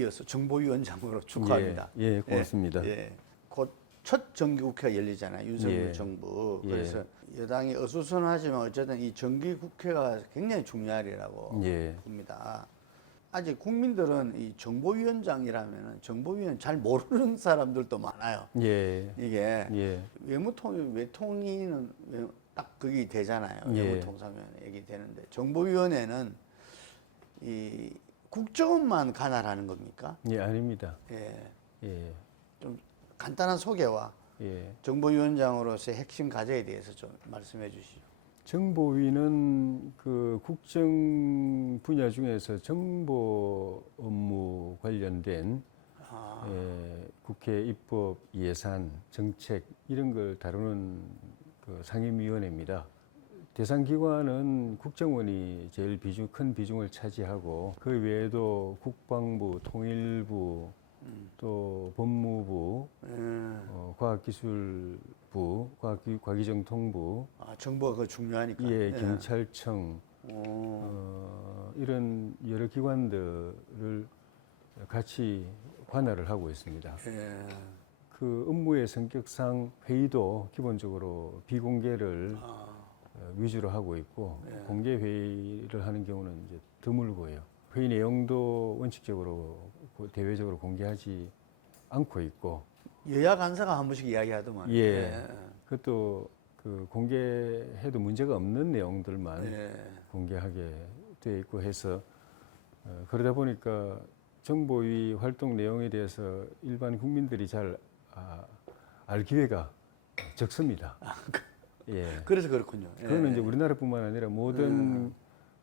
이어서 정보위원장으로 축하합니다. 예, 고맙습니다. 예. 곧 첫 정기국회가 열리잖아요. 윤석열 예. 정부. 예. 그래서 여당이 어수선하지만 어쨌든 이 정기국회가 굉장히 중요하리라고 예. 봅니다. 아직 국민들은 이 정보위원장이라면 정보위원 잘 모르는 사람들도 많아요. 예. 이게 예. 외통위는 딱 그게 되잖아요. 예. 외무통상위원 얘기 되는데 정보위원회는 이 국정원만 관할하는 겁니까? 예, 아닙니다. 예. 예. 좀 간단한 소개와 예. 정보위원장으로서의 핵심 과제에 대해서 좀 말씀해 주시죠. 정보위는 그 국정 분야 중에서 정보 업무 관련된 국회 입법, 예산, 정책 이런 걸 다루는 그 상임위원회입니다. 대상 기관은 국정원이 제일 큰 비중을 차지하고 그 외에도 국방부, 통일부, 또 법무부, 과학기술부, 과기정통부, 정보가 그 중요하니까. 예, 경찰청, 이런 여러 기관들을 같이 관할을 하고 있습니다. 예. 그 업무의 성격상 회의도 기본적으로 비공개를 위주로 하고 있고 공개 회의를 하는 경우는 이제 드물고요. 회의 내용도 원칙적으로 대외적으로 공개하지 않고 있고. 여야 간사가 한 번씩 이야기하더만. 예. 그것도 그 공개해도 문제가 없는 내용들만 공개하게 돼 있고 해서 그러다 보니까 정보위 활동 내용에 대해서 일반 국민들이 잘 알 기회가 적습니다. 예. 그래서 그렇군요. 그거는 이제 우리나라뿐만 아니라 모든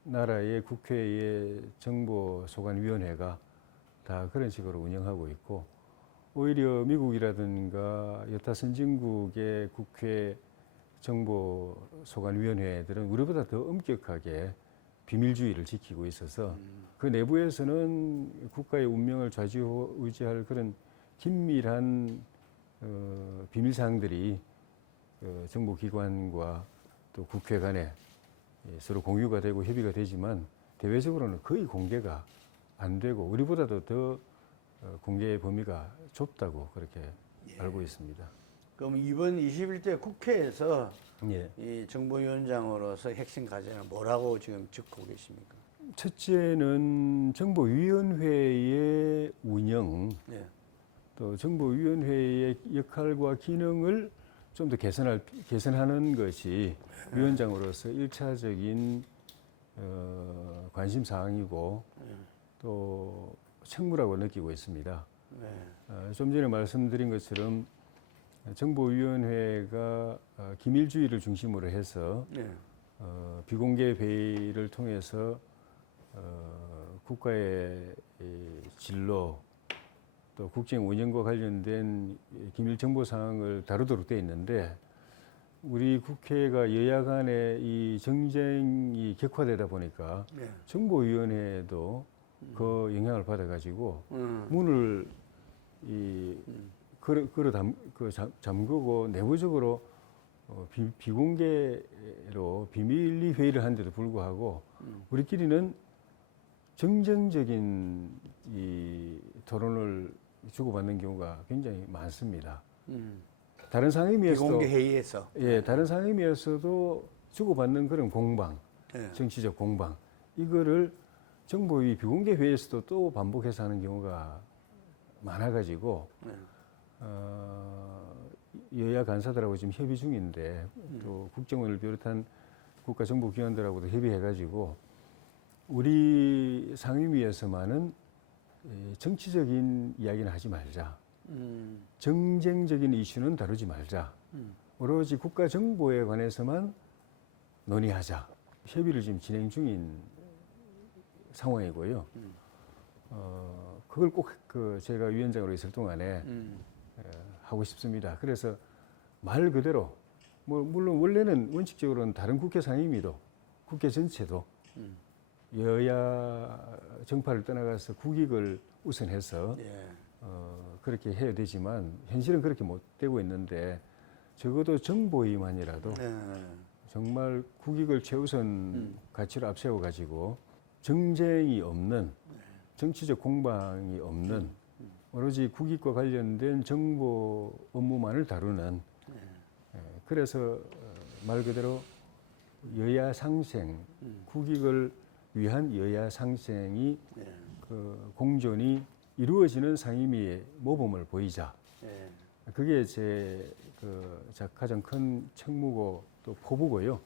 나라의 국회의 정보소관위원회가 다 그런 식으로 운영하고 있고, 오히려 미국이라든가 여타 선진국의 국회 정보소관위원회들은 우리보다 더 엄격하게 비밀주의를 지키고 있어서 그 내부에서는 국가의 운명을 좌지우지할 그런 긴밀한 비밀사항들이 정보기관과 또 국회 간에 서로 공유가 되고 협의가 되지만 대외적으로는 거의 공개가 안 되고 우리보다도 더 공개의 범위가 좁다고 그렇게 알고 있습니다. 그럼 이번 21대 국회에서 예. 이 정보위원장으로서 핵심 과제는 뭐라고 지금 짚고 계십니까? 첫째는 정보위원회의 운영, 또 정보위원회의 역할과 기능을 좀 더 개선하는 것이 위원장으로서 1차적인 관심 사항이고 또 책무라고 느끼고 있습니다. 좀 전에 말씀드린 것처럼 정보위원회가 기밀주의를 중심으로 해서 비공개 회의를 통해서 국가의 진로 또 국정 운영과 관련된 기밀 정보 사항을 다루도록 되어 있는데 우리 국회가 여야 간의 이 정쟁이 격화되다 보니까 정보위원회도 그 영향을 받아가지고 문을 잠그고 내부적으로 비공개로 비밀리 회의를 하는데도 불구하고 우리끼리는 정쟁적인 이 토론을 주고받는 경우가 굉장히 많습니다. 다른 상임위에서도 비공개 회의에서 다른 상임위에서도 주고받는 그런 공방, 정치적 공방 이거를 정보위 비공개 회의에서도 또 반복해서 하는 경우가 많아가지고 여야 간사들하고 지금 협의 중인데 또 국정원을 비롯한 국가정보기관들하고도 협의해가지고 우리 상임위에서만은 정치적인 이야기는 하지 말자. 정쟁적인 이슈는 다루지 말자. 오로지 국가정보에 관해서만 논의하자. 협의를 지금 진행 중인 상황이고요. 그걸 꼭 제가 위원장으로 있을 동안에 하고 싶습니다. 그래서 말 그대로 물론 원래는 원칙적으로는 다른 국회 상임위도 국회 전체도 여야 정파를 떠나가서 국익을 우선해서 그렇게 해야 되지만 현실은 그렇게 못 되고 있는데 적어도 정보위만이라도 정말 국익을 최우선 가치로 앞세워 가지고 정쟁이 없는 정치적 공방이 없는 오로지 국익과 관련된 정보 업무만을 다루는 그래서 말 그대로 여야 상생, 국익을 위한 여야 상생이 그 공존이 이루어지는 상임위의 모범을 보이자. 그게 제 가장 큰 책무고 또 포부고요.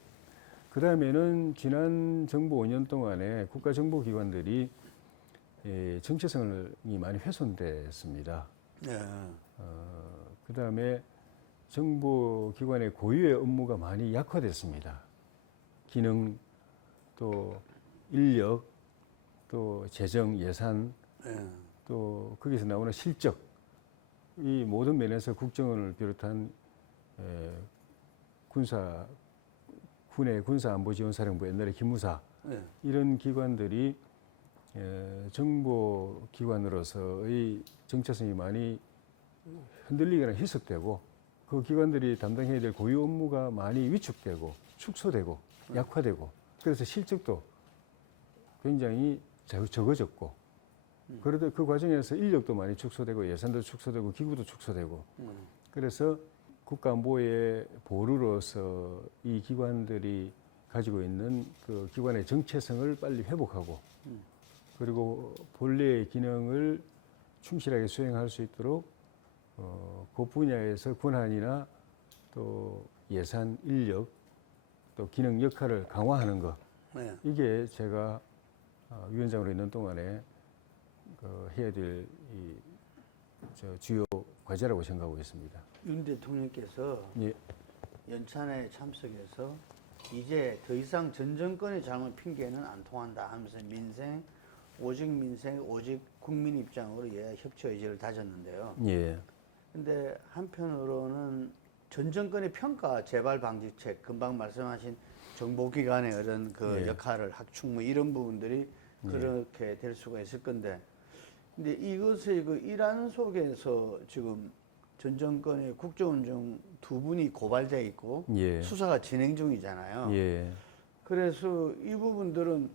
그 다음에는 지난 정부 5년 동안에 국가정보기관들이 정체성이 많이 훼손됐습니다. 그 다음에 정보기관의 고유의 업무가 많이 약화됐습니다. 기능, 또 인력, 또 재정, 예산, 또 거기서 나오는 실적, 이 모든 면에서 국정원을 비롯한 군의 군사안보지원사령부, 옛날에 기무사, 이런 기관들이 정보기관으로서의 정체성이 많이 흔들리거나 희석되고 그 기관들이 담당해야 될 고유 업무가 많이 위축되고 축소되고 약화되고 그래서 실적도 굉장히 적어졌고 그러다 그 과정에서 인력도 많이 축소되고 예산도 축소되고 기구도 축소되고 그래서 국가안보의 보루로서 이 기관들이 가지고 있는 그 기관의 정체성을 빨리 회복하고 그리고 본래의 기능을 충실하게 수행할 수 있도록 그 분야에서 권한이나 또 예산, 인력, 또 기능 역할을 강화하는 것 이게 제가 위원장으로 있는 동안에 해야 될 주요 과제라고 생각하고 있습니다. 윤 대통령께서 예. 연찬회에 참석해서 이제 더 이상 전 정권의 잘못 핑계는 안 통한다 하면서 오직 국민 입장으로 협치 의지를 다졌는데요. 예. 근데 한편으로는 전 정권의 평가 재발 방지책, 금방 말씀하신 정보기관의 이런 그 역할을 확충 뭐 이런 부분들이 그렇게 될 수가 있을 건데, 근데 이것의 그 일하는 속에서 지금 전 정권의 국정원장 두 분이 고발돼 있고 수사가 진행 중이잖아요. 그래서 이 부분들은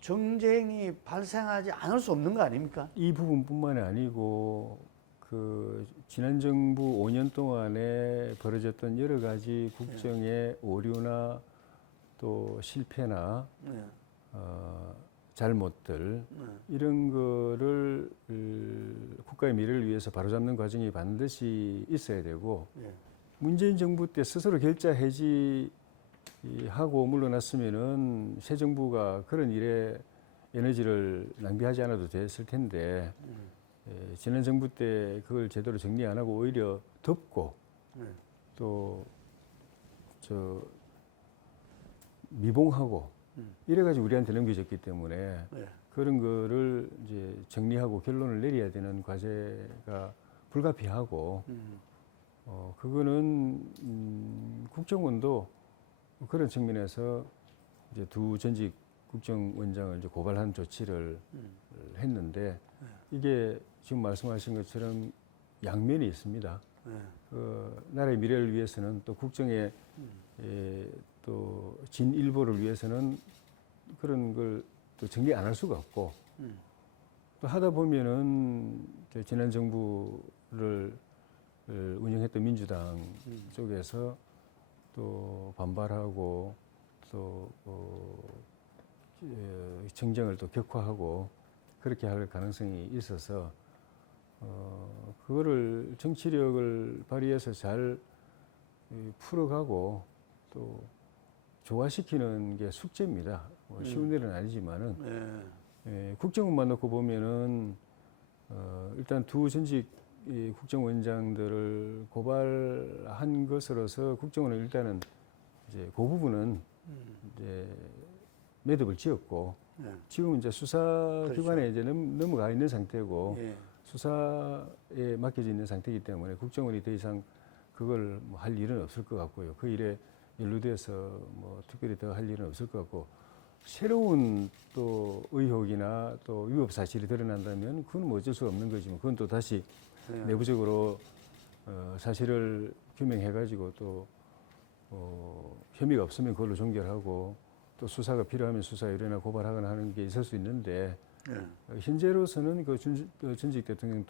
정쟁이 발생하지 않을 수 없는 거 아닙니까? 이 부분뿐만이 아니고 그 지난 정부 5년 동안에 벌어졌던 여러 가지 국정의 오류나 또 실패나 잘못들 이런 거를 국가의 미래를 위해서 바로잡는 과정이 반드시 있어야 되고 문재인 정부 때 스스로 결자 해지하고 물러났으면은 새 정부가 그런 일에 에너지를 낭비하지 않아도 됐을 텐데 지난 정부 때 그걸 제대로 정리 안 하고 오히려 덮고 또 미봉하고 이래가지고 우리한테 넘겨졌기 때문에 그런 거를 이제 정리하고 결론을 내려야 되는 과제가 불가피하고 그거는 국정원도 그런 측면에서 이제 두 전직 국정원장을 이제 고발한 조치를 했는데 이게 지금 말씀하신 것처럼 양면이 있습니다. 그 나라의 미래를 위해서는 또 국정의 또 진일보를 위해서는 그런 걸 또 정리 안 할 수가 없고 또 하다 보면은 지난 정부를 운영했던 민주당 쪽에서 또 반발하고 또 정쟁을 또 격화하고 그렇게 할 가능성이 있어서 그거를 정치력을 발휘해서 잘 풀어가고 또 조화시키는 게 숙제입니다. 뭐 쉬운 일은 아니지만은 국정원만 놓고 보면은 일단 두 전직 국정원장들을 고발한 것으로서 국정원은 일단은 이제 그 부분은 이제 매듭을 지었고 지금 이제 수사기관에 이제 넘어가 있는 상태고 수사에 맡겨져 있는 상태이기 때문에 국정원이 더 이상 그걸 뭐 할 일은 없을 것 같고요. 그 일에 연루돼서 뭐 특별히 더 할 일은 없을 것 같고 새로운 또 의혹이나 또 위법 사실이 드러난다면 그건 뭐 어쩔 수 없는 거지만 그건 또 다시 내부적으로 사실을 규명해가지고 또 혐의가 없으면 그걸로 종결하고 또 수사가 필요하면 수사에 의뢰나 고발하거나 하는 게 있을 수 있는데 현재로서는 그 전직 대통령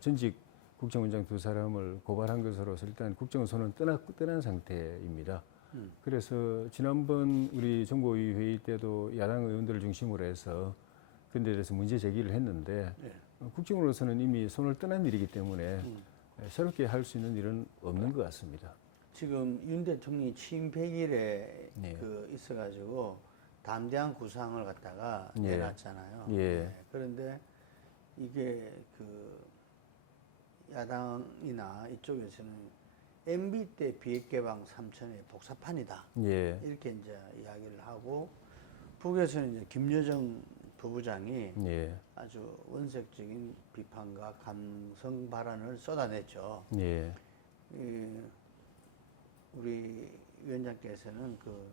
전직 국정원장 두 사람을 고발한 것으로서 일단 국정원 손은 떠난 상태입니다. 그래서 지난번 우리 정보위 회의 때도 야당 의원들을 중심으로 해서 그에 대해서 문제 제기를 했는데 국정원으로서는 이미 손을 떠난 일이기 때문에 새롭게 할 수 있는 일은 없는 것 같습니다. 지금 윤 대통령이 취임 100일에 그 있어가지고 담대한 구상을 갖다가 내놨잖아요. 그런데 이게 그 야당이나 이쪽에서는 MB 때 비핵 개방 3천의 복사판이다. 이렇게 이제 이야기를 하고 북에서는 이제 김여정 부부장이 아주 원색적인 비판과 감성 발언을 쏟아냈죠. 우리 위원장께서는 그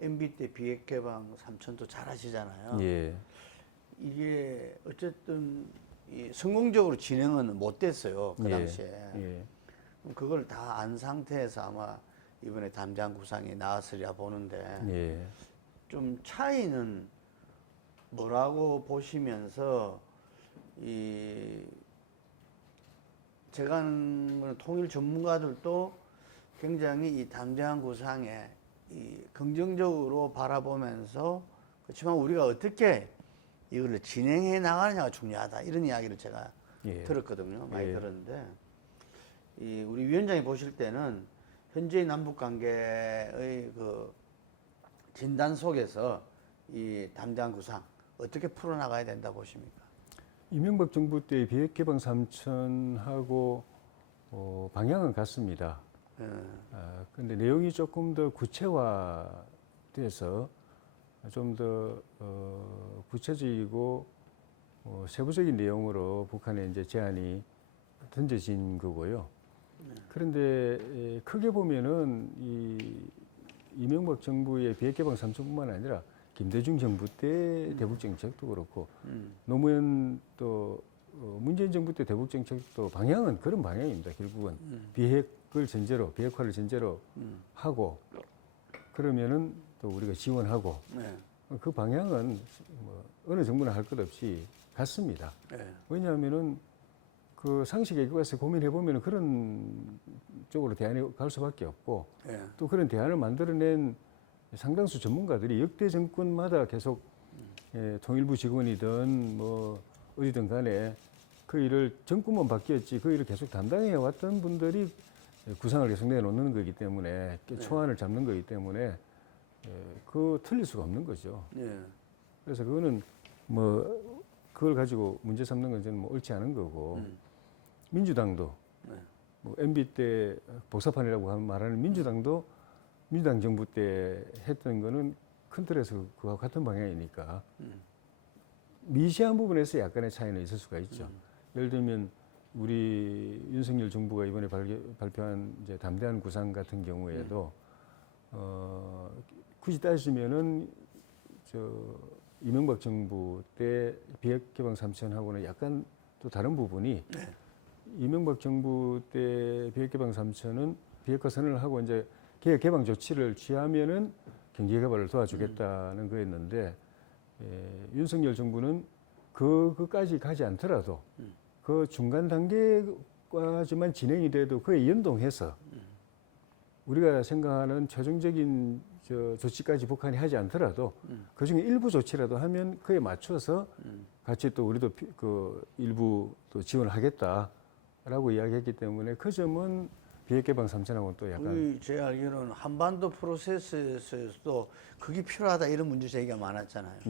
MB 때 비핵 개방 3천도 잘 하시잖아요. 이게 어쨌든 성공적으로 진행은 못 됐어요. 그 당시에. 그걸 다 안 상태에서 아마 이번에 담대한 구상이 나왔으리라 보는데 좀 차이는 뭐라고 보시면서 제가 아는 거는 통일 전문가들도 굉장히 이 담대한 구상에 긍정적으로 바라보면서 그렇지만 우리가 어떻게 이걸 진행해 나가느냐가 중요하다 이런 이야기를 제가 들었거든요. 많이 들었는데 우리 위원장이 보실 때는 현재의 남북 관계의 그 진단 속에서 이 담대한 구상 어떻게 풀어나가야 된다 보십니까? 이명박 정부 때 비핵 개방 3천하고 방향은 같습니다. 그런데 내용이 조금 더 구체화돼서 좀 더 구체적이고 세부적인 내용으로 북한에 이제 제안이 던져진 거고요. 그런데 크게 보면은 이명박 정부의 비핵 개방 3천뿐만 아니라 김대중 정부 때 대북 정책도 그렇고 노무현 또 문재인 정부 때 대북 정책도 방향은 그런 방향입니다. 결국은 비핵화를 전제로 하고 그러면은 또 우리가 지원하고 그 방향은 뭐 어느 정부나 할 것 없이 같습니다. 왜냐하면은 그 상식에 가서 고민해 보면 그런 쪽으로 대안이 갈 수밖에 없고 또 그런 대안을 만들어낸 상당수 전문가들이 역대 정권마다 계속 통일부 직원이든 뭐 어디든 간에 그 일을 정권만 바뀌었지 그 일을 계속 담당해 왔던 분들이 구상을 계속 내놓는 거기 때문에 초안을 잡는 거기 때문에 그 틀릴 수가 없는 거죠. 그래서 그거는 뭐 그걸 가지고 문제 삼는 건 저는 뭐 옳지 않은 거고 민주당도 뭐 MB 때 복사판이라고 말하는 민주당도 민주당 정부 때 했던 거는 큰 틀에서 그와 같은 방향이니까 미세한 부분에서 약간의 차이는 있을 수가 있죠. 예를 들면 우리 윤석열 정부가 이번에 발표한 이제 담대한 구상 같은 경우에도 굳이 따지면은 이명박 정부 때 비핵 개방 3천하고는 약간 또 다른 부분이 이명박 정부 때 비핵 개방 3천은 비핵화 선언을 하고 이제 개혁 개방 조치를 취하면은 경제 개발을 도와주겠다는 거였는데 윤석열 정부는 그까지 가지 않더라도 그 중간 단계까지만 진행이 돼도 그에 연동해서 우리가 생각하는 최종적인 조치까지 북한이 하지 않더라도 그중에 일부 조치라도 하면 그에 맞춰서 같이 또 우리도 그 일부 또 지원을 하겠다라고 이야기했기 때문에 그 점은 비핵 개방 3천하고는 또 약간 제 알기로는 한반도 프로세스에서도 그게 필요하다 이런 문제 제기가 많았잖아요.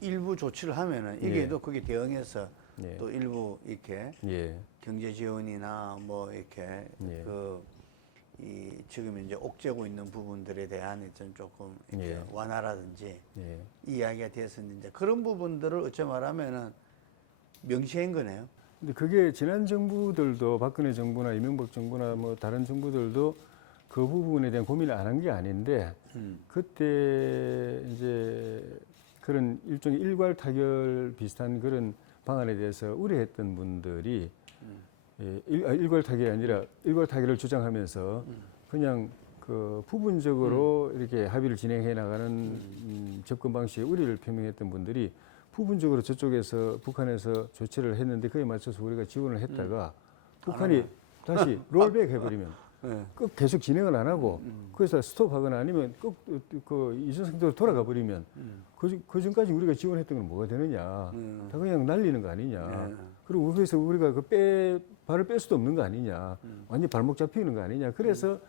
일부 조치를 하면은 이게도 그게 대응해서 또 일부 이렇게 경제 지원이나 뭐 이렇게 지금 이제 옥죄고 있는 부분들에 대한 조금 이렇게 완화라든지 이야기가 됐었는데 그런 부분들을 어찌 말하면은 명시한 거네요. 근데 그게 지난 정부들도 박근혜 정부나 이명박 정부나 뭐 다른 정부들도 그 부분에 대한 고민을 안 한 게 아닌데 그때 이제 그런 일종의 일괄 타결 비슷한 그런 방안에 대해서 우려했던 분들이 일괄 타결이 아니라 일괄 타결을 주장하면서 그냥 그 부분적으로 이렇게 합의를 진행해 나가는 접근 방식에 우려를 표명했던 분들이 부분적으로 저쪽에서 북한에서 조치를 했는데 그에 맞춰서 우리가 지원을 했다가 북한이 다시 롤백 해버리면 네. 꼭 계속 진행을 안 하고 그래서 스톱하거나 아니면 꼭그 이전 상태로 돌아가 버리면 그 전까지 우리가 지원했던 건 뭐가 되느냐 다 그냥 날리는 거 아니냐 네. 그리고 그래서 우리가 발을 뺄 수도 없는 거 아니냐 완전 발목 잡히는 거 아니냐 그래서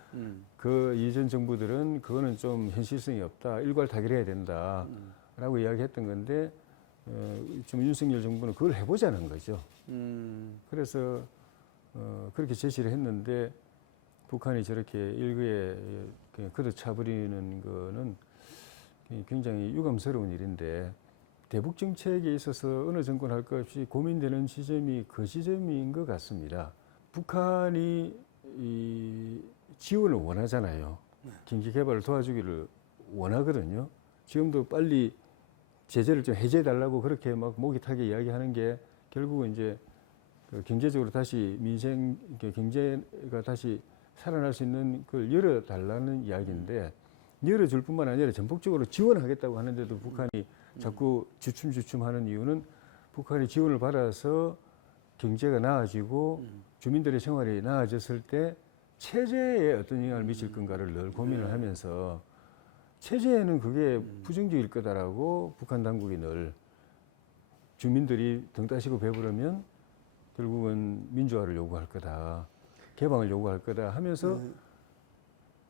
그 이전 정부들은 그거는 좀 현실성이 없다 일괄 타결해야 된다라고 이야기했던 건데 좀 윤석열 정부는 그걸 해보자는 거죠. 그래서 그렇게 제시를 했는데 북한이 저렇게 일거에 그냥 걷어차버리는 거는 굉장히 유감스러운 일인데 대북 정책에 있어서 어느 정권 할 것 없이 고민되는 지점이 그 지점인 것 같습니다. 북한이 이 지원을 원하잖아요. 경제 개발을 도와주기를 원하거든요. 지금도 빨리 제재를 좀 해제해달라고 그렇게 막 목이 타게 이야기하는 게 결국은 이제 그 경제적으로 다시 경제가 다시 살아날 수 있는 걸 열어달라는 이야기인데 열어줄 뿐만 아니라 전폭적으로 지원하겠다고 하는데도 북한이 자꾸 주춤주춤하는 이유는 북한이 지원을 받아서 경제가 나아지고 주민들의 생활이 나아졌을 때 체제에 어떤 영향을 미칠 건가를 늘 고민을 하면서 체제에는 그게 부정적일 거다라고 북한 당국이 늘 주민들이 등 따시고 배부르면 결국은 민주화를 요구할 거다. 개방을 요구할 거다 하면서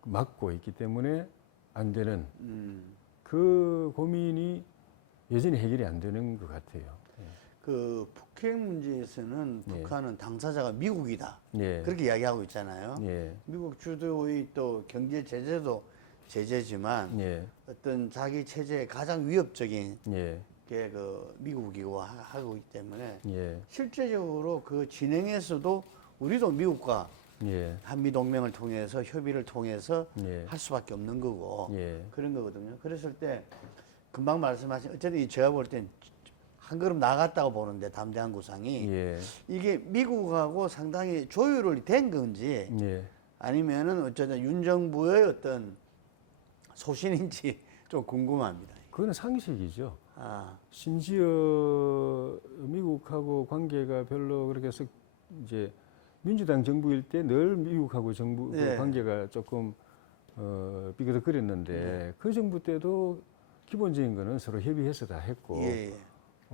막고 있기 때문에 안 되는 그 고민이 여전히 해결이 안 되는 것 같아요. 그 북핵 문제에서는 예. 북한은 당사자가 미국이다. 예. 그렇게 이야기하고 있잖아요. 예. 미국 주도의 또 경제 제재도 제재지만 예. 어떤 자기 체제의 가장 위협적인 예. 게 그 미국이고 하고 있기 때문에 예. 실제적으로 그 진행에서도 우리도 미국과 예. 한미 동맹을 통해서 협의를 통해서 예. 할 수밖에 없는 거고 예. 그런 거거든요. 그랬을 때 금방 말씀하신 어쨌든 제가 볼 땐 한 걸음 나갔다고 보는데 담대한 구상이 예. 이게 미국하고 상당히 조율이 된 건지 예. 아니면은 어쨌든 윤 정부의 어떤 소신인지 좀 궁금합니다. 그거는 상식이죠. 아, 심지어 미국하고 관계가 별로 그렇게 해서 이제 민주당 정부일 때 늘 미국하고 정부 그 네. 관계가 조금 삐그덕거렸는데 그 정부 때도 기본적인 거는 서로 협의해서 다 했고 예.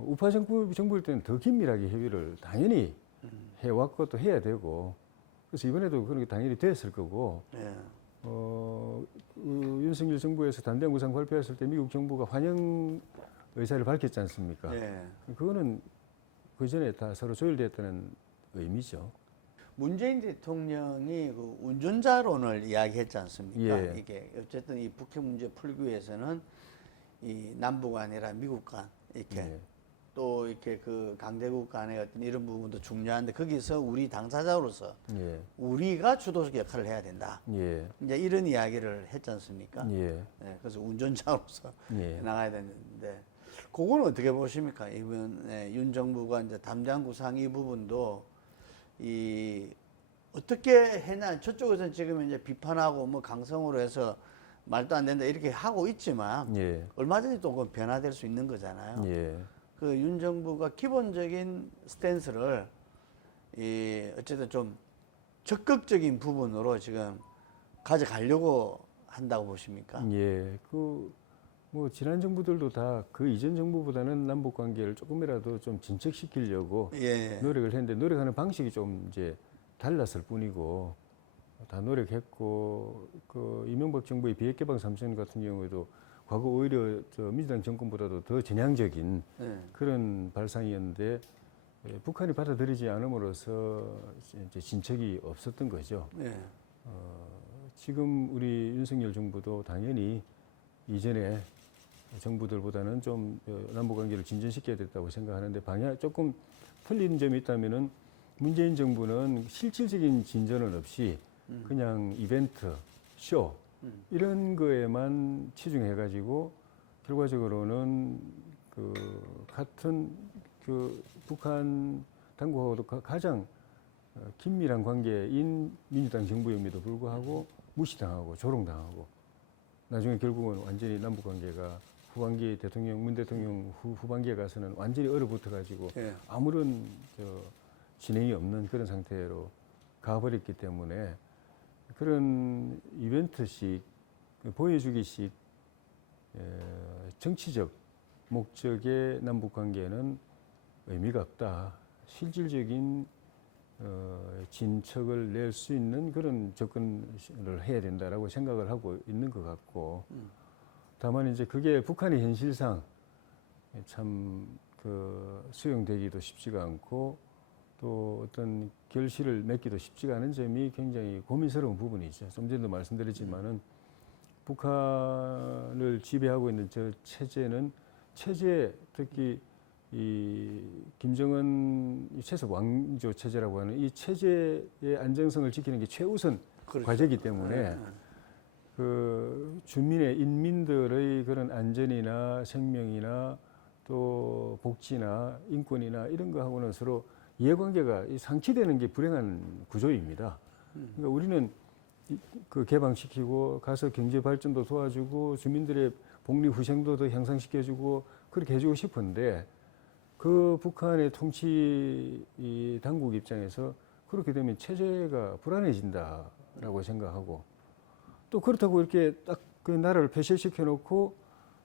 우파 정부일 때는 더 긴밀하게 협의를 당연히 해왔고 또 해야 되고 그래서 이번에도 그런 게 당연히 됐을 거고 예. 윤석열 정부에서 담대한 구상 발표했을 때 미국 정부가 환영 의사를 밝혔지 않습니까? 예. 그거는 그 전에 다 서로 조율됐다는 의미죠. 문재인 대통령이 그 운전자론을 이야기했지 않습니까? 예. 이게 어쨌든 이 북핵 문제 풀기 위해서는 이 남북 아니라 미국 간 이렇게 예. 또 이렇게 그 강대국 간의 어떤 이런 부분도 중요한데 거기서 우리 당사자로서 예. 우리가 주도적 역할을 해야 된다. 예. 이제 이런 이야기를 했지 않습니까? 예. 네, 그래서 운전자로서 예. 나가야 되는데 그거는 어떻게 보십니까? 이번에 윤 정부가 이제 담대한 구상 이 부분도 이 어떻게 해나 저쪽에서는 지금 이제 비판하고 뭐 강성으로 해서 말도 안 된다 이렇게 하고 있지만 예. 얼마든지 또 그건 변화될 수 있는 거잖아요. 예. 그 윤 정부가 기본적인 스탠스를 어쨌든 좀 적극적인 부분으로 지금 가져가려고 한다고 보십니까? 예. 뭐 지난 정부들도 다 그 이전 정부보다는 남북 관계를 조금이라도 좀 진척시키려고 예. 노력을 했는데 노력하는 방식이 좀 이제 달랐을 뿐이고 다 노력했고 그 이명박 정부의 비핵개방 3선 같은 경우에도 과거 오히려 저 민주당 정권보다도 더 전향적인 예. 그런 발상이었는데 북한이 받아들이지 않음으로써 이제 진척이 없었던 거죠. 예. 지금 우리 윤석열 정부도 당연히 이전에 정부들보다는 좀 남북 관계를 진전시켜야 됐다고 생각하는데 방향 조금 틀린 점이 있다면은 문재인 정부는 실질적인 진전은 없이 그냥 이벤트, 쇼 이런 거에만 치중해가지고 결과적으로는 그 같은 그 북한 당국하고도 가장 긴밀한 관계인 민주당 정부임에도 불구하고 무시당하고 조롱당하고 나중에 결국은 완전히 남북 관계가 후반기에 문 대통령 후반기에 가서는 완전히 얼어붙어 가지고 예. 아무런 진행이 없는 그런 상태로 가버렸기 때문에 그런 이벤트식 보여주기식 정치적 목적의 남북 관계는 의미가 없다. 실질적인 진척을 낼 수 있는 그런 접근을 해야 된다라고 생각을 하고 있는 것 같고, 다만 이제 그게 북한의 현실상 참 수용되기도 쉽지가 않고 또 어떤 결실을 맺기도 쉽지가 않은 점이 굉장히 고민스러운 부분이죠. 좀 전에도 말씀드렸지만은 북한을 지배하고 있는 저 체제는 특히 이 김정은 최소 왕조 체제라고 하는 이 체제의 안정성을 지키는 게 최우선 그렇죠. 과제이기 때문에 그 인민들의 그런 안전이나 생명이나 또 복지나 인권이나 이런 거하고는 서로 이해관계가 상치되는 게 불행한 구조입니다. 그러니까 우리는 그 개방시키고 가서 경제 발전도 도와주고 주민들의 복리 후생도 더 향상시켜주고 그렇게 해주고 싶은데 그 북한의 통치 당국 입장에서 그렇게 되면 체제가 불안해진다라고 생각하고 또 그렇다고 이렇게 딱 그 나라를 폐쇄시켜 놓고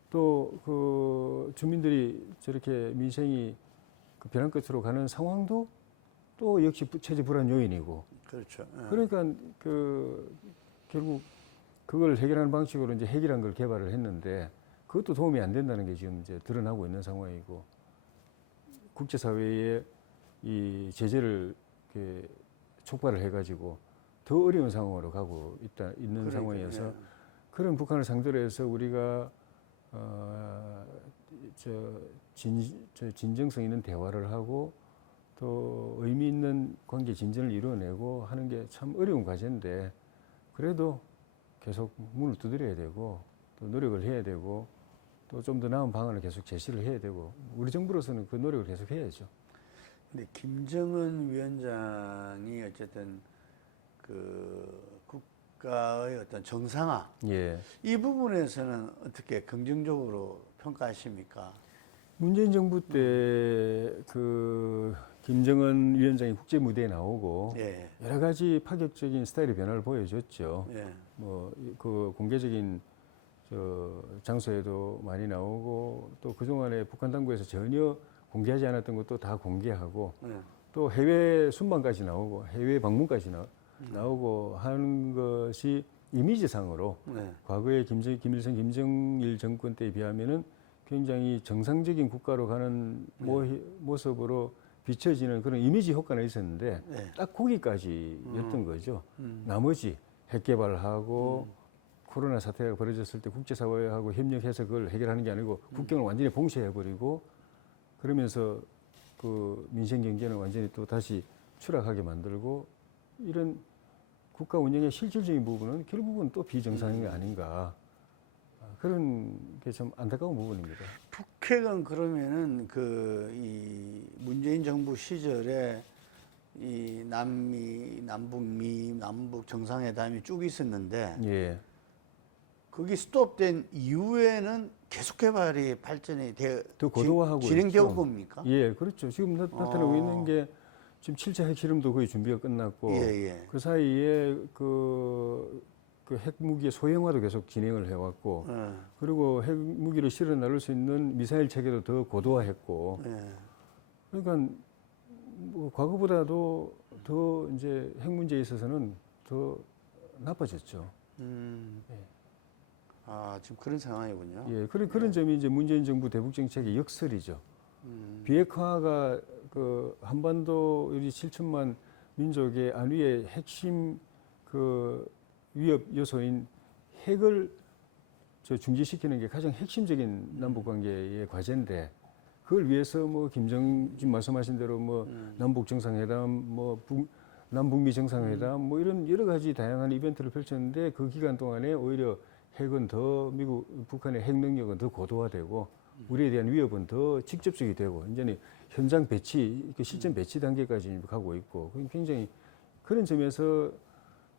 또 그 주민들이 저렇게 민생이 그 벼랑 끝으로 가는 상황도 또 역시 체제 불안 요인이고 그렇죠. 그러니까 결국 그걸 해결하는 방식으로 이제 핵이라는 걸 개발을 했는데 그것도 도움이 안 된다는 게 지금 이제 드러나고 있는 상황이고 국제사회에 이 제재를 이렇게 촉발을 해가지고 더 어려운 상황으로 가고 있는 상황이어서 그런 북한을 상대로 해서 우리가 진정성 있는 대화를 하고 또 의미 있는 관계 진전을 이루어내고 하는 게 참 어려운 과제인데 그래도 계속 문을 두드려야 되고 또 노력을 해야 되고 또 좀 더 나은 방안을 계속 제시를 해야 되고 우리 정부로서는 그 노력을 계속 해야죠. 근데 김정은 위원장이 어쨌든 그 국가의 어떤 정상화 예. 이 부분에서는 어떻게 긍정적으로 평가하십니까? 문재인 정부 때 그 김정은 위원장이 국제 무대에 나오고 예. 여러 가지 파격적인 스타일의 변화를 보여줬죠. 예. 뭐 그 공개적인 장소에도 많이 나오고 또 그동안에 북한 당국에서 전혀 공개하지 않았던 것도 다 공개하고 예. 또 해외 순방까지 나오고 해외 방문까지 나오고 하는 것이 이미지상으로 예. 과거의 김일성, 김정일 정권 때에 비하면은 굉장히 정상적인 국가로 가는 모습으로 비춰지는 그런 이미지 효과는 있었는데 예. 딱 거기까지였던 거죠. 나머지 핵 개발하고 코로나 사태가 벌어졌을 때 국제사회하고 협력해서 그걸 해결하는 게 아니고 국경을 완전히 봉쇄해버리고 그러면서 그 민생 경제는 완전히 또 다시 추락하게 만들고 이런 국가 운영의 실질적인 부분은 결국은 또 비정상이 아닌가 그런 게 좀 안타까운 부분입니다. 북핵은 그러면은 이 문재인 정부 시절에 이 남북 정상회담이 쭉 있었는데 예. 거기 스톱된 이후에는 계속 개발이 발전이 더 고도화하고 진행되어 있죠. 겁니까? 예, 그렇죠. 지금 나타나고 있는 게 지금 7차 핵실험도 거의 준비가 끝났고 예. 그 사이에 그 핵무기의 소형화도 계속 진행을 해왔고 그리고 핵무기를 실어 나를 수 있는 미사일 체계도 더 고도화했고 그러니까 뭐 과거보다도 더 이제 핵 문제에 있어서는 더 나빠졌죠. 예. 아, 지금 그런 상황이군요. 예, 그런 점이 이제 문재인 정부 대북 정책의 역설이죠. 비핵화가 그 한반도 우리 7천만 민족의 안위의 핵심 그 위협 요소인 핵을 중지시키는 게 가장 핵심적인 남북 관계의 과제인데 그걸 위해서 뭐 지금 말씀하신 대로 뭐 남북 정상회담, 뭐 남북미 정상회담, 뭐 이런 여러 가지 다양한 이벤트를 펼쳤는데 그 기간 동안에 오히려 핵은 더 북한의 핵 능력은 더 고도화되고 우리에 대한 위협은 더 직접적이 되고 이제는 현장 배치, 시점 배치 단계까지 가고 있고 굉장히 그런 점에서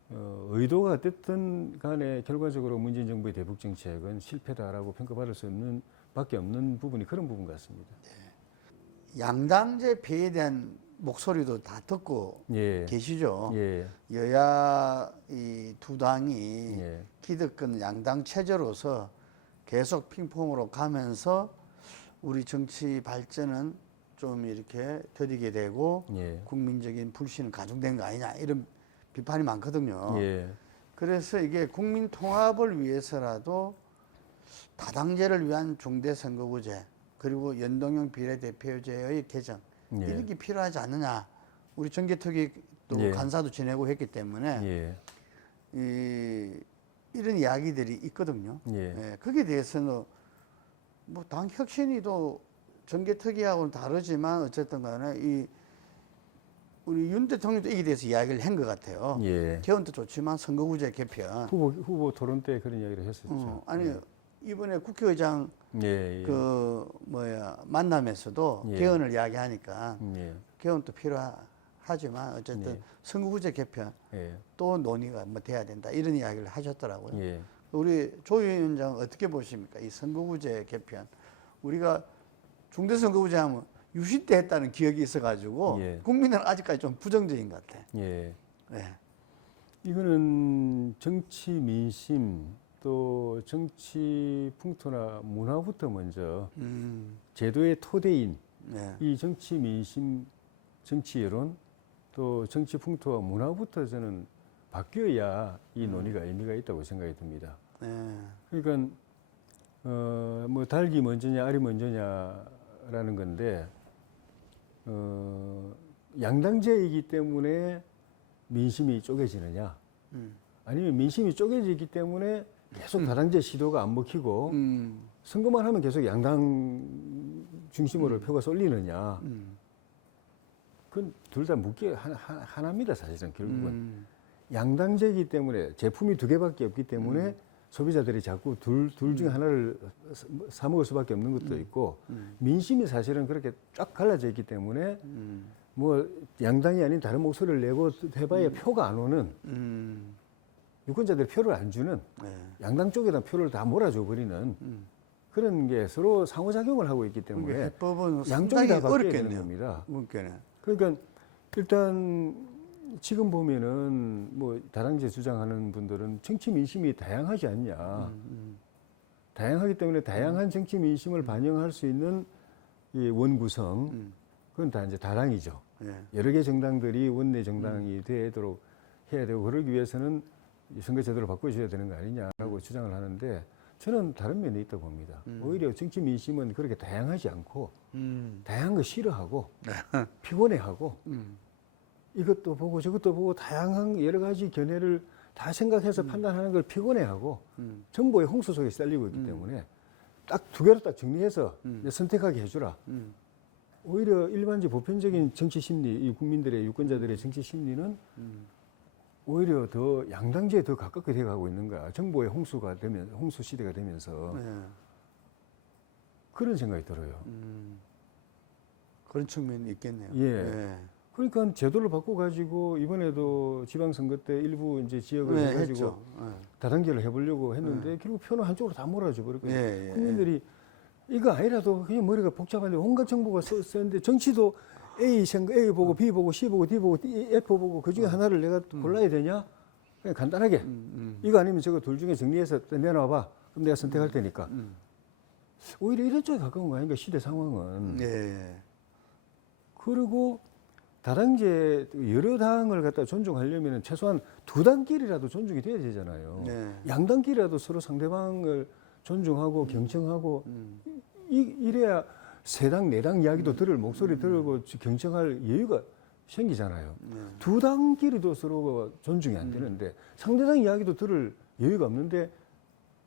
의도가 어쨌든 간에 결과적으로 문재인 정부의 대북 정책은 실패다라고 평가받을 수 없는 밖에 없는 부분이 그런 부분 같습니다. 양당제 폐해에 대한 목소리도 다 듣고 예. 계시죠. 예. 여야 이 두 당이 예. 기득권 양당 체제로서 계속 핑퐁으로 가면서 우리 정치 발전은 좀 이렇게 더디게 되고 예. 국민적인 불신은 가중된 거 아니냐 이런 비판이 많거든요. 예. 그래서 이게 국민 통합을 위해서라도 다당제를 위한 중대선거구제 그리고 연동형 비례대표제의 개정 예. 이런 게 필요하지 않느냐. 우리 정개특위 또 예. 간사도 지내고 했기 때문에 예. 이런 이야기들이 있거든요. 예. 예, 거기에 대해서는 뭐 당 혁신위도 정개특위하고는 다르지만 어쨌든 간에 이 우리 윤 대통령도 이에 대해서 이야기를 한 것 같아요. 예. 개헌도 좋지만 선거구제 개편. 후보 토론 때 그런 이야기를 했었죠. 아니 이번에 국회의장 예. 예. 그 만남에서도 예. 개헌을 이야기하니까 예. 개헌도 필요하지만 어쨌든 예. 선거구제 개편 예. 또 논의가 뭐 돼야 된다 이런 이야기를 하셨더라고요. 예. 우리 조 위원장 어떻게 보십니까? 이 선거구제 개편 우리가 중대선거구제 하면 유신 때 했다는 기억이 있어가지고 예. 국민은 아직까지 좀 부정적인 것 같아. 예. 예. 이거는 정치 민심 또 정치 풍토나 문화부터 먼저 제도의 토대인 네. 이 정치 민심, 정치 여론 또 정치 풍토와 문화부터 저는 바뀌어야 이 논의가 의미가 있다고 생각이 듭니다. 네. 그러니까 뭐 닭이 먼저냐 알이 먼저냐라는 건데 양당제이기 때문에 민심이 쪼개지느냐 아니면 민심이 쪼개지기 때문에 계속 다당제 시도가 안 먹히고 선거만 하면 계속 양당 중심으로 표가 쏠리느냐 그건 둘 다 묻기 하나입니다. 사실은 결국은 양당제이기 때문에 제품이 두 개밖에 없기 때문에 소비자들이 자꾸 둘 중에 하나를 사 먹을 수밖에 없는 것도 있고 민심이 사실은 그렇게 쫙 갈라져 있기 때문에 뭐 양당이 아닌 다른 목소리를 내고 해봐야 표가 안 오는 유권자들이 표를 안 주는 네. 양당 쪽에다 표를 다 몰아줘 버리는 그런 게 서로 상호작용을 하고 있기 그러니까 때문에 해법은 양쪽이 다 상당히 바뀌어야 되는 어렵겠네요. 겁니다. 그러니까요. 그러니까 일단 지금 보면은 뭐 다당제 주장하는 분들은 정치 민심이 다양하지 않냐. 다양하기 때문에 다양한 정치 민심을 반영할 수 있는 이 원구성 그건 다 이제 다당이죠. 예. 여러 개 정당들이 원내 정당이 되도록 해야 되고 그러기 위해서는 이 선거 제도를 바꿔줘야 되는 거 아니냐라고 주장을 하는데 저는 다른 면이 있다고 봅니다. 오히려 정치 민심은 그렇게 다양하지 않고 다양한 거 싫어하고 피곤해하고 이것도 보고 저것도 보고 다양한 여러 가지 견해를 다 생각해서 판단하는 걸 피곤해하고 정보의 홍수 속에 시달리고 있기 때문에 딱 두 개로 딱 정리해서 선택하게 해주라. 오히려 일반적 보편적인 정치 심리, 이 국민들의 유권자들의 정치 심리는 오히려 더 양당제에 더 가깝게 돼가고 있는 거야. 정보의 홍수가 되면 홍수 시대가 되면서 예. 그런 생각이 들어요. 그런 측면이 있겠네요. 예. 그러니까 제도를 바꿔가지고 이번에도 지방선거 때 일부 이제 지역을 네, 해가지고 했죠. 다단계를 해보려고 했는데 결국 표는 한쪽으로 다 몰아줘 버렸거든요. 예, 예, 국민들이 이거 아니라도 그냥 머리가 복잡한데 온갖 정보가 썼는데 정치도 A 선거 A 보고 B 보고 C 보고 D 보고 F 보고 그 중에 하나를 내가 골라야 되냐? 그냥 간단하게 이거 아니면 저거 둘 중에 정리해서 내놔봐. 그럼 내가 선택할 테니까. 오히려 이런 쪽에 가까운 거 아닌가 시대 상황은. 예. 그리고 다당제 여러 당을 갖다 존중하려면 최소한 두 당끼리라도 존중이 돼야 되잖아요. 네. 양당끼리라도 서로 상대방을 존중하고 경청하고 이래야 세 당, 네 당 이야기도 들을 목소리 들고 경청할 여유가 생기잖아요. 두 당끼리도 서로 존중이 안 되는데 상대당 이야기도 들을 여유가 없는데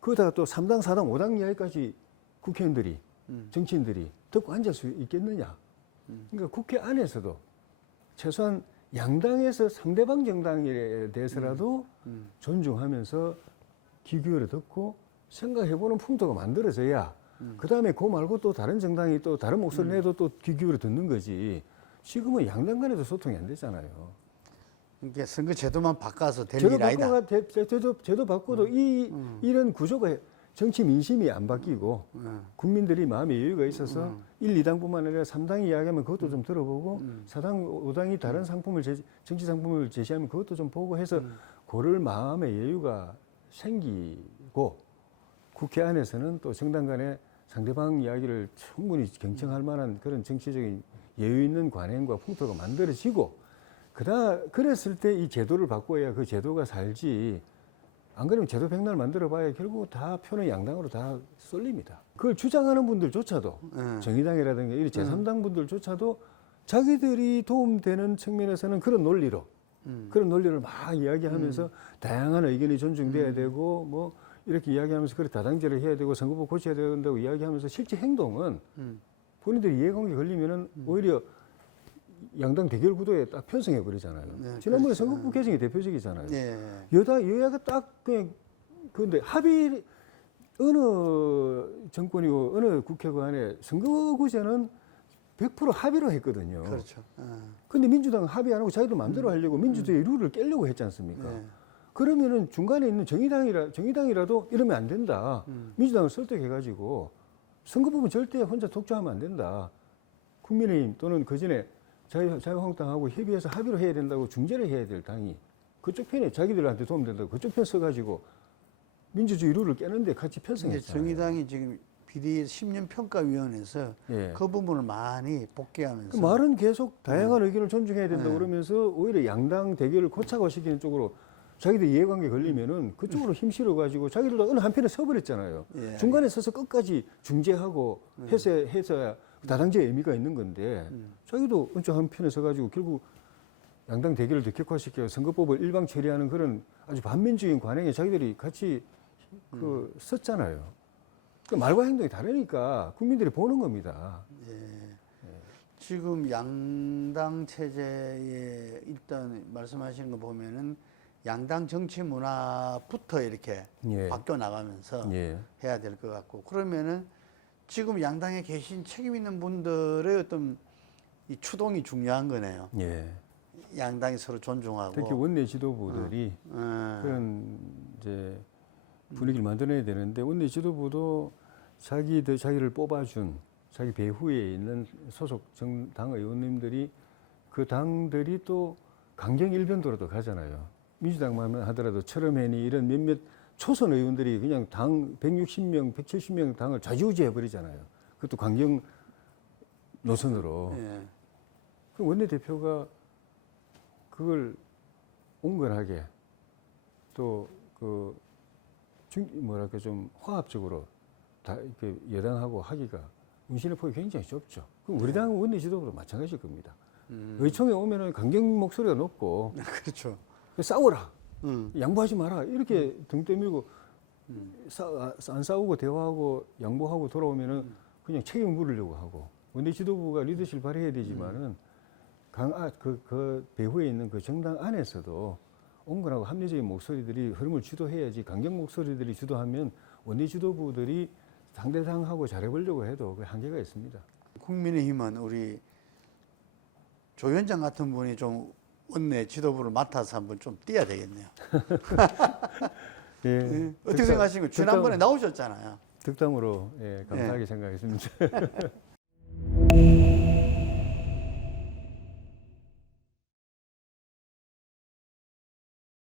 그러다가 또 3당, 4당, 5당 이야기까지 국회의원들이 정치인들이 듣고 앉을 수 있겠느냐. 그러니까 국회 안에서도 최소한 양당에서 상대방 정당에 대해서라도 존중하면서 귀 기울여 듣고 생각해보는 풍토가 만들어져야 그 다음에 그 말고 또 다른 정당이 또 다른 목소리 내도 또 귀 기울여 듣는 거지. 지금은 양당 간에도 소통이 안 되잖아요. 이게 선거 제도만 바꿔서 될 제도 일 아니다. 제도 바꿔도 이런 구조가 정치 민심이 안 바뀌고 국민들이 마음에 여유가 있어서 1, 2당뿐만 아니라 3당이 이야기하면 그것도 좀 들어보고 4당, 5당이 다른 상품을 정치 상품을 제시하면 그것도 좀 보고 해서 그럴 마음의 여유가 생기고 국회 안에서는 또 정당 간에 상대방 이야기를 충분히 경청할 만한 그런 정치적인 여유 있는 관행과 풍토가 만들어지고 그랬을 때 이 제도를 바꿔야 그 제도가 살지. 안 그러면 제도 백날 만들어봐야 결국 다 표는 양당으로 다 쏠립니다. 그걸 주장하는 분들조차도 정의당이라든가 이 제3당 분들조차도 자기들이 도움되는 측면에서는 그런 논리로 그런 논리를 막 이야기하면서 다양한 의견이 존중돼야 되고 뭐 이렇게 이야기하면서 그래 다당제를 해야 되고 선거법 고쳐야 된다고 이야기하면서 실제 행동은 본인들이 이해관계 걸리면은 오히려 양당 대결 구도에 딱 편성해 버리잖아요. 네, 지난번에 그렇죠. 선거법 개정이 대표적이잖아요. 예. 여야가 딱 그냥 그런데 합의 어느 정권이고 어느 국회관에 선거구제는 100% 합의로 했거든요. 그렇죠. 근데 민주당은 합의 안 하고 자기도 마음대로 하려고 민주주의 룰을 깨려고 했지 않습니까? 네. 그러면은 중간에 있는 정의당이라도 이러면 안 된다. 민주당을 설득해가지고 선거법은 절대 혼자 독주하면 안 된다. 국민의힘 또는 그 전에 자유한국당하고 협의해서 합의로 해야 된다고 중재를 해야 될 당이 그쪽 편에 자기들한테 도움된다고 그쪽 편 써가지고 민주주의 룰을 깨는데 같이 근데 편성했잖아요. 정의당이 지금 비리 10년 평가위원회에서 예. 그 부분을 많이 복귀하면서 그 말은 계속 다양한 의견을 존중해야 된다고 그러면서 오히려 양당 대결을 고착화시키는 쪽으로 자기들 이해관계 걸리면은 그쪽으로 힘 실어가지고 자기들도 어느 한편에 서버렸잖아요. 예. 중간에 서서 끝까지 중재하고 해서야 다당제의 의미가 있는 건데 자기도 어느 한편에 서가지고 결국 양당 대결을 더 격화시켜 선거법을 일방 처리하는 그런 아주 반민주의인 관행에 자기들이 같이 썼잖아요. 그 말과 행동이 다르니까 국민들이 보는 겁니다. 지금 양당 체제에 일단 말씀하시는 거 보면은 양당 정치 문화부터 이렇게 예. 바뀌어 나가면서 예. 해야 될 것 같고 그러면은 지금 양당에 계신 책임 있는 분들의 어떤 이 추동이 중요한 거네요. 예. 양당이 서로 존중하고 특히 원내 지도부들이 그런 이제 분위기를 만들어내야 되는데 원내 지도부도 자기를 뽑아준 자기 배후에 있는 소속 당 의원님들이 그 당들이 또 강경 일변도로도 가잖아요. 민주당만 하더라도 철험회니 이런 몇몇 초선 의원들이 그냥 당 160명, 170명 당을 좌지우지 해버리잖아요. 그것도 강경 노선으로. 예. 그 원내대표가 그걸 온건하게 또 뭐랄까 좀 화합적으로 다 이렇게 여당하고 하기가 운신의 폭이 굉장히 좁죠. 그럼 우리 당 원내 지도부도 마찬가지일 겁니다. 의총에 오면은 강경 목소리가 높고 그렇죠. 싸워라. 양보하지 마라. 이렇게 등 떠밀고 안 싸우고 대화하고 양보하고 돌아오면은 그냥 책임을 물으려고 하고 원내 지도부가 리더십을 발휘해야 되지만은 그 배후에 있는 그 정당 안에서도 온건하고 합리적인 목소리들이 흐름을 주도해야지 강경 목소리들이 주도하면 원내 지도부들이 상대당하고 잘해보려고 해도 그 한계가 있습니다. 국민의힘은 우리 조 위원장 같은 분이 좀 원내 지도부를 맡아서 한번 좀 뛰어야 되겠네요. 예. 어떻게 생각하시는 거예요? 지난번에 나오셨잖아요. 득담으로 예, 감사하게 생각했습니다.